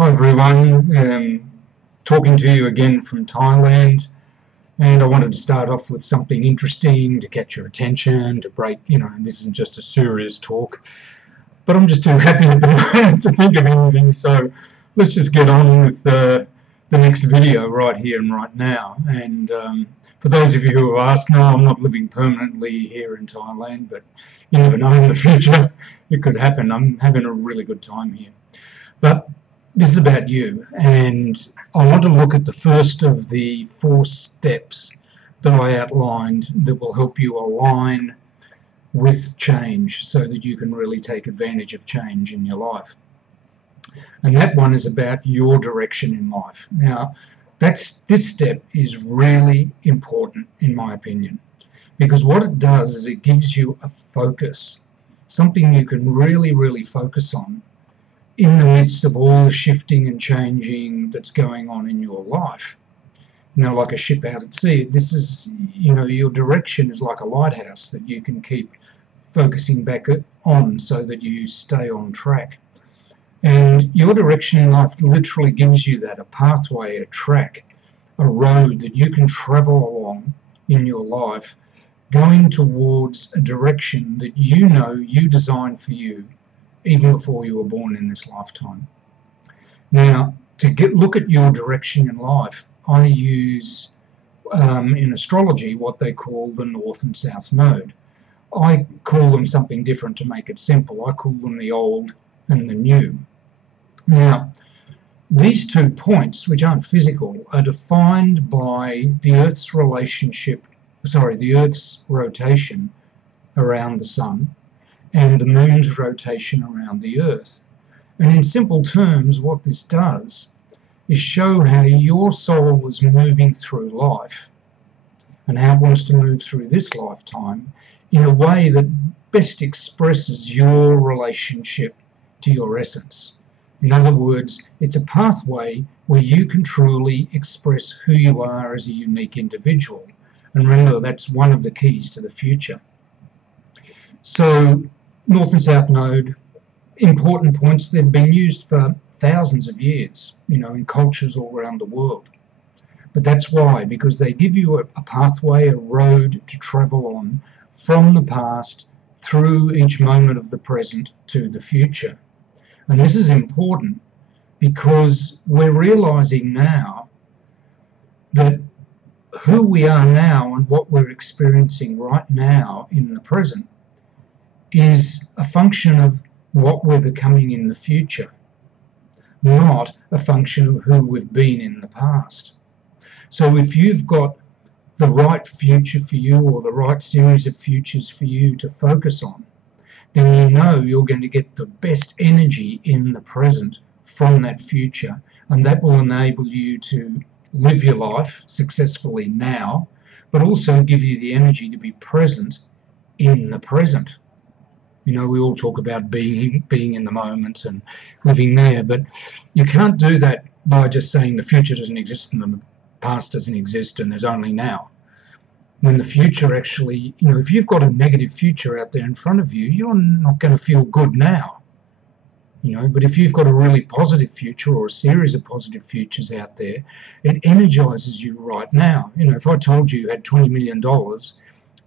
Hi everyone, talking to you again from Thailand, and I wanted to start off with something interesting to catch your attention, to break, this isn't just a serious talk, but I'm just too happy at the moment to think of anything, so let's just get on with the next video right here and right now. And for those of you who have asked, no, I'm not living permanently here in Thailand, but you never know, in the future it could happen. I'm having a really good time here. But this is about you, and I want to look at the first of the 4 steps that I outlined that will help you align with change so that you can really take advantage of change in your life. And that one is about your direction in life. Now, this step is really important in my opinion, because what it does is it gives you a focus, something you can really focus on in the midst of all the shifting and changing that's going on in your life. Like a ship out at sea, this is, your direction is like a lighthouse that you can keep focusing back on so that you stay on track. And your direction in life literally gives you that, a pathway, a track, a road that you can travel along in your life, going towards a direction that you designed for you even before you were born in this lifetime. Now, to look at your direction in life, I use in astrology what they call the North and South Node. I call them something different to make it simple. I call them the old and the new. Now, these 2 points, which aren't physical, are defined by the Earth's rotation around the Sun and the Moon's rotation around the Earth. And in simple terms, what this does is show how your soul is moving through life and how it wants to move through this lifetime in a way that best expresses your relationship to your essence. In other words, it's a pathway where you can truly express who you are as a unique individual. And remember, that's one of the keys to the future. So, North and South Node, important points. They've been used for thousands of years, in cultures all around the world. But that's why, because they give you a pathway, a road to travel on from the past through each moment of the present to the future. And this is important because we're realizing now that who we are now and what we're experiencing right now in the present is a function of what we're becoming in the future, not a function of who we've been in the past. So if you've got the right future for you, or the right series of futures for you to focus on, then you're going to get the best energy in the present from that future, and that will enable you to live your life successfully now, but also give you the energy to be present in the present. We all talk about being in the moment and living there, but you can't do that by just saying the future doesn't exist and the past doesn't exist and there's only now. When the future actually, if you've got a negative future out there in front of you, you're not going to feel good now. But if you've got a really positive future or a series of positive futures out there, it energizes you right now. If I told you had $20 million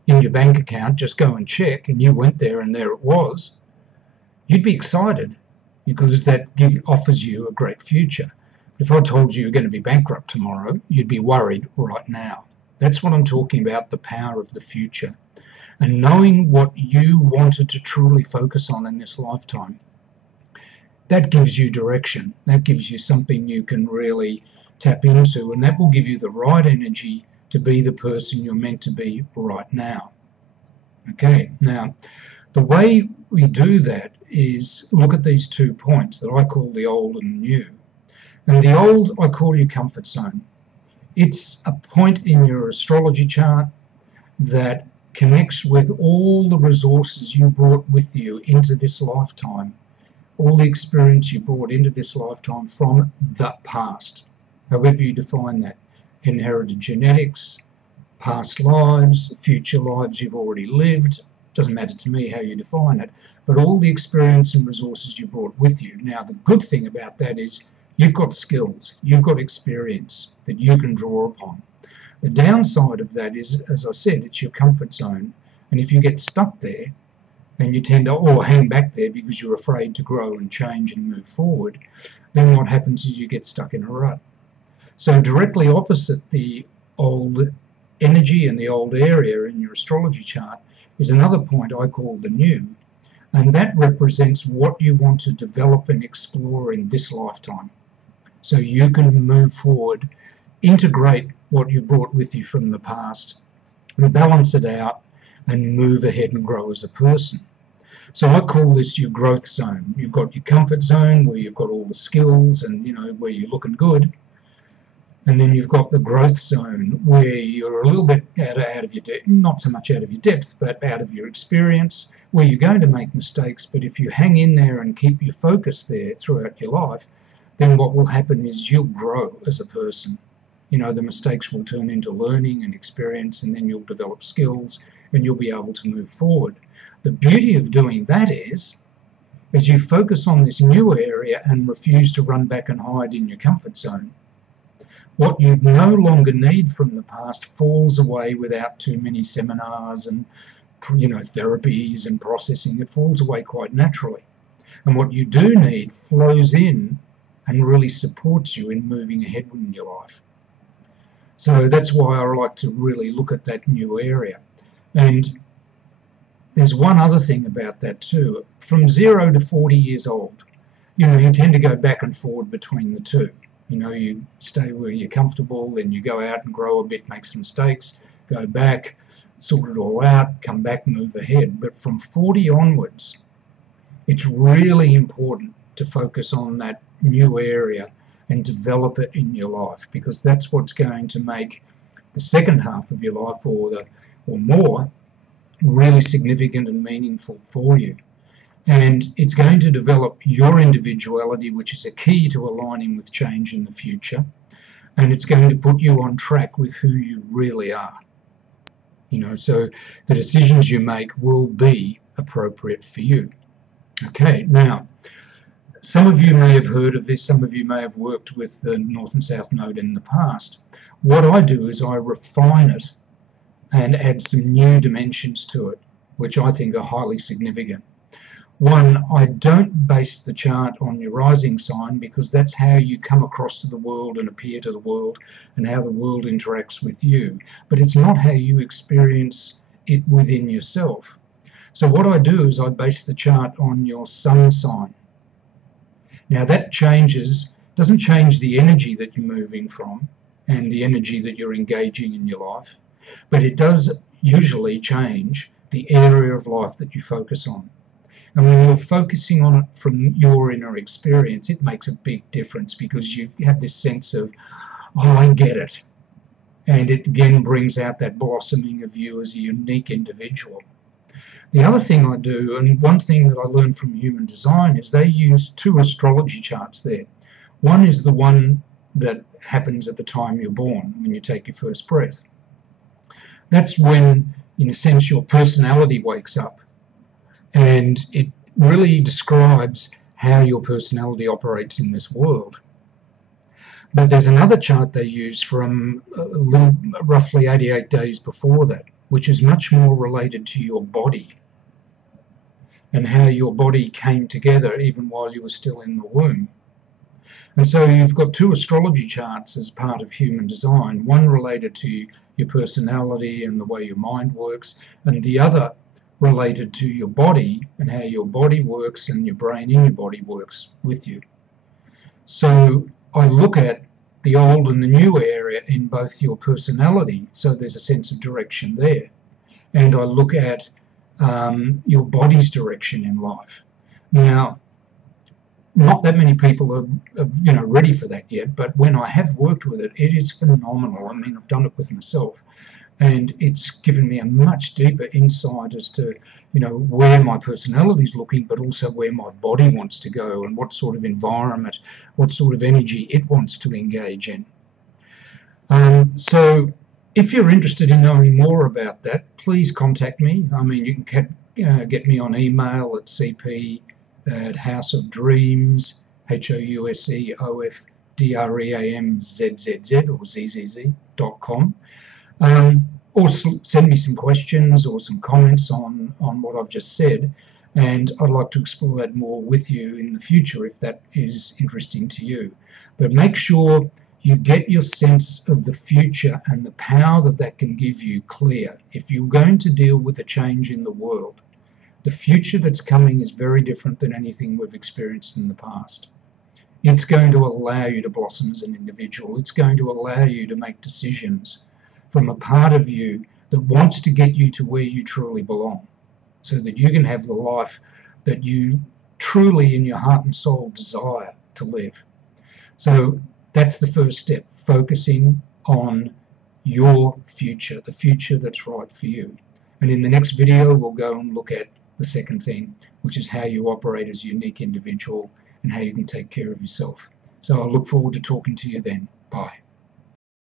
in your bank account, just go and check, and you went there and there it was, you'd be excited because that offers you a great future. If I told you you're going to be bankrupt tomorrow, you'd be worried right now. That's what I'm talking about, the power of the future. And knowing what you wanted to truly focus on in this lifetime, that gives you direction. That gives you something you can really tap into, and that will give you the right energy to be the person you're meant to be right now. Okay, now the way we do that is look at these 2 points that I call the old and the new. And the old I call your comfort zone. It's a point in your astrology chart that connects with all the resources you brought with you into this lifetime, all the experience you brought into this lifetime from the past, however you define that. Inherited genetics, past lives, future lives you've already lived, doesn't matter to me how you define it, but all the experience and resources you brought with you. Now, the good thing about that is You've got skills, you've got experience that you can draw upon. The downside of that is, as I said, it's your comfort zone. And if you get stuck there and you tend to hang back there because you're afraid to grow and change and move forward, then what happens is you get stuck in a rut. So directly opposite the old energy and the old area in your astrology chart is another point I call the new. And that represents what you want to develop and explore in this lifetime. So you can move forward, integrate what you brought with you from the past, and balance it out and move ahead and grow as a person. So I call this your growth zone. You've got your comfort zone where you've got all the skills and where you're looking good. And then you've got the growth zone where you're a little bit out of your depth, not so much out of your depth, but out of your experience, where you're going to make mistakes. But if you hang in there and keep your focus there throughout your life, then what will happen is you'll grow as a person. The mistakes will turn into learning and experience, and then you'll develop skills and you'll be able to move forward. The beauty of doing that is, as you focus on this new area and refuse to run back and hide in your comfort zone, what you no longer need from the past falls away without too many seminars and therapies and processing. It falls away quite naturally. And what you do need flows in and really supports you in moving ahead in your life. So that's why I like to really look at that new area. And there's one other thing about that too. From 0 to 40 years old, you tend to go back and forward between the two. You stay where you're comfortable, then you go out and grow a bit, make some mistakes, go back, sort it all out, come back, move ahead. But from 40 onwards, it's really important to focus on that new area and develop it in your life, because that's what's going to make the second half of your life or more really significant and meaningful for you. And it's going to develop your individuality, which is a key to aligning with change in the future. And it's going to put you on track with who you really are. So the decisions you make will be appropriate for you. Okay, now, some of you may have heard of this, some of you may have worked with the North and South Node in the past. What I do is I refine it and add some new dimensions to it, which I think are highly significant. One, I don't base the chart on your rising sign, because that's how you come across to the world and appear to the world and how the world interacts with you. But it's not how you experience it within yourself. So what I do is I base the chart on your sun sign. Now that doesn't change the energy that you're moving from and the energy that you're engaging in your life, but it does usually change the area of life that you focus on. And when you're focusing on it from your inner experience, it makes a big difference, because you have this sense of, I get it. And it again brings out that blossoming of you as a unique individual. The other thing I do, and one thing that I learned from Human Design, is they use 2 astrology charts there. One is the one that happens at the time you're born, when you take your first breath. That's when, in a sense, your personality wakes up. And it really describes how your personality operates in this world. But there's another chart they use from roughly 88 days before that, which is much more related to your body and how your body came together even while you were still in the womb. And so you've got 2 astrology charts as part of Human Design, one related to your personality and the way your mind works, and the other related to your body and how your body works and your brain in your body works with you. So I look at the old and the new area in both your personality, so there's a sense of direction there, and I look at your body's direction in life. Now, not that many people are ready for that yet, but when I have worked with it, it is phenomenal. I mean, I've done it with myself, and it's given me a much deeper insight as to where my personality is looking, but also where my body wants to go and what sort of environment, what sort of energy it wants to engage in. So if you're interested in knowing more about that, please contact me. I mean, you can get me on email at cp@houseofdreams HOUSEOFDREAMZZZ or ZZZ.com. Or send me some questions or some comments on what I've just said, and I'd like to explore that more with you in the future if that is interesting to you. But make sure you get your sense of the future and the power that that can give you clear. If you're going to deal with a change in the world, the future that's coming is very different than anything we've experienced in the past. It's going to allow you to blossom as an individual. It's going to allow you to make decisions from a part of you that wants to get you to where you truly belong, so that you can have the life that you truly in your heart and soul desire to live. So that's the first step, focusing on your future, the future that's right for you. And in the next video, we'll go and look at the second thing, which is how you operate as a unique individual and how you can take care of yourself. So I look forward to talking to you then. Bye.